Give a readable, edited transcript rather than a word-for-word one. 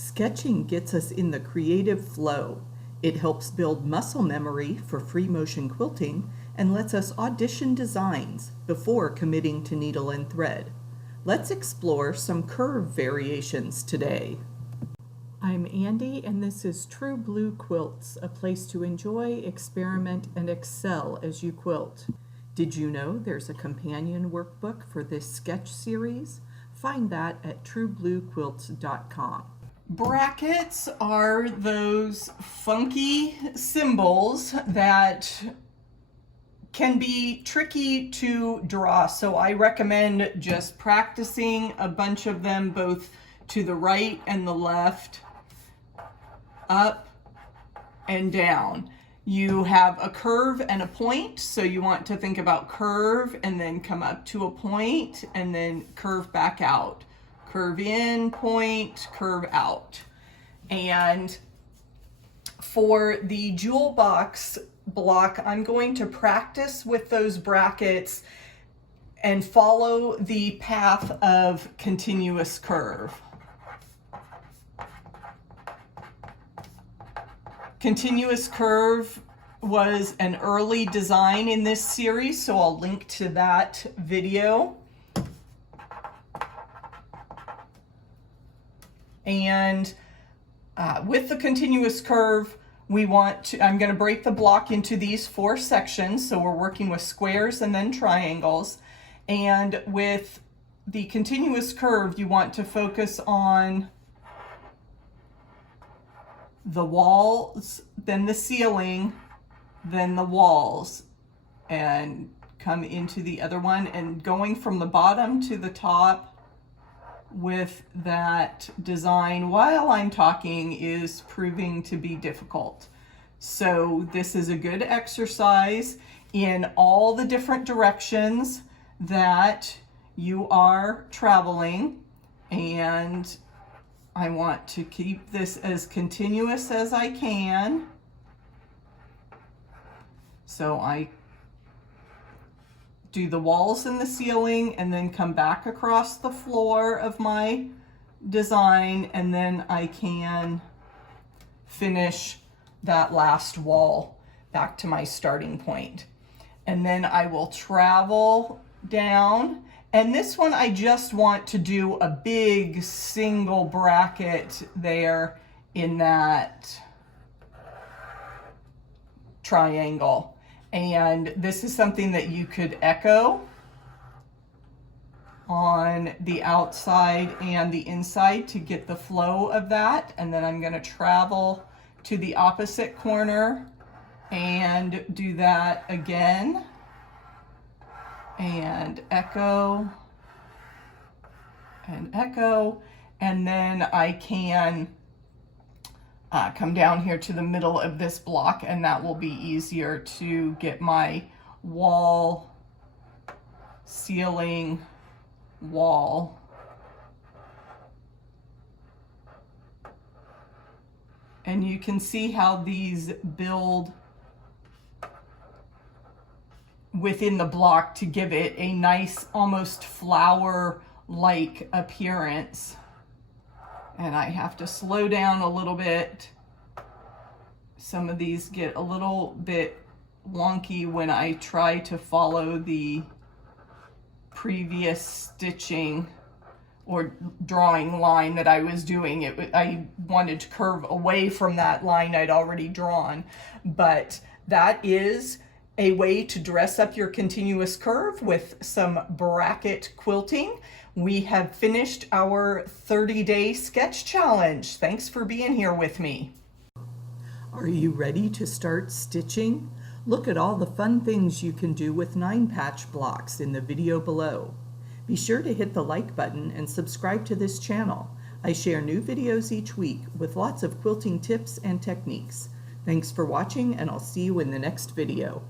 Sketching gets us in the creative flow. It helps build muscle memory for free motion quilting and lets us audition designs before committing to needle and thread. Let's explore some curve variations today. I'm Andy, and this is True Blue Quilts, a place to enjoy, experiment, and excel as you quilt. Did you know there's a companion workbook for this sketch series? Find that at truebluequilts.com. Brackets are those funky symbols that can be tricky to draw, so I recommend just practicing a bunch of them both to the right and the left, up and down. You have a curve and a point, so you want to think about curve and then come up to a point and then curve back out. Curve in, point, curve out. And for the jewel box block, I'm going to practice with those brackets and follow the path of continuous curve. Continuous curve was an early design in this series, so I'll link to that video. And with the continuous curve, I'm going to break the block into these 4 sections. So we're working with squares and then triangles. And with the continuous curve, you want to focus on the walls, then the ceiling, then the walls, and come into the other one, and going from the bottom to the top with that design while I'm talking is proving to be difficult. So this is a good exercise in all the different directions that you are traveling, and I want to keep this as continuous as I can. So I do the walls and the ceiling and then come back across the floor of my design, and then I can finish that last wall back to my starting point. And then I will travel down, and this one I just want to do a big single bracket there in that triangle. And this is something that you could echo on the outside and the inside to get the flow of that. And then I'm going to travel to the opposite corner and do that again. And echo and echo. And then I can come down here to the middle of this block, and that will be easier to get my wall, ceiling, wall. And you can see how these build within the block to give it a nice, almost flower-like appearance. And I have to slow down a little bit. Some of these get a little bit wonky when I try to follow the previous stitching or drawing line that I was doing. I wanted to curve away from that line I'd already drawn, but that is a way to dress up your continuous curve with some bracket quilting. We have finished our 30-day sketch challenge. Thanks for being here with me. Are you ready to start stitching? Look at all the fun things you can do with 9-patch blocks in the video below. Be sure to hit the like button and subscribe to this channel. I share new videos each week with lots of quilting tips and techniques. Thanks for watching, and I'll see you in the next video.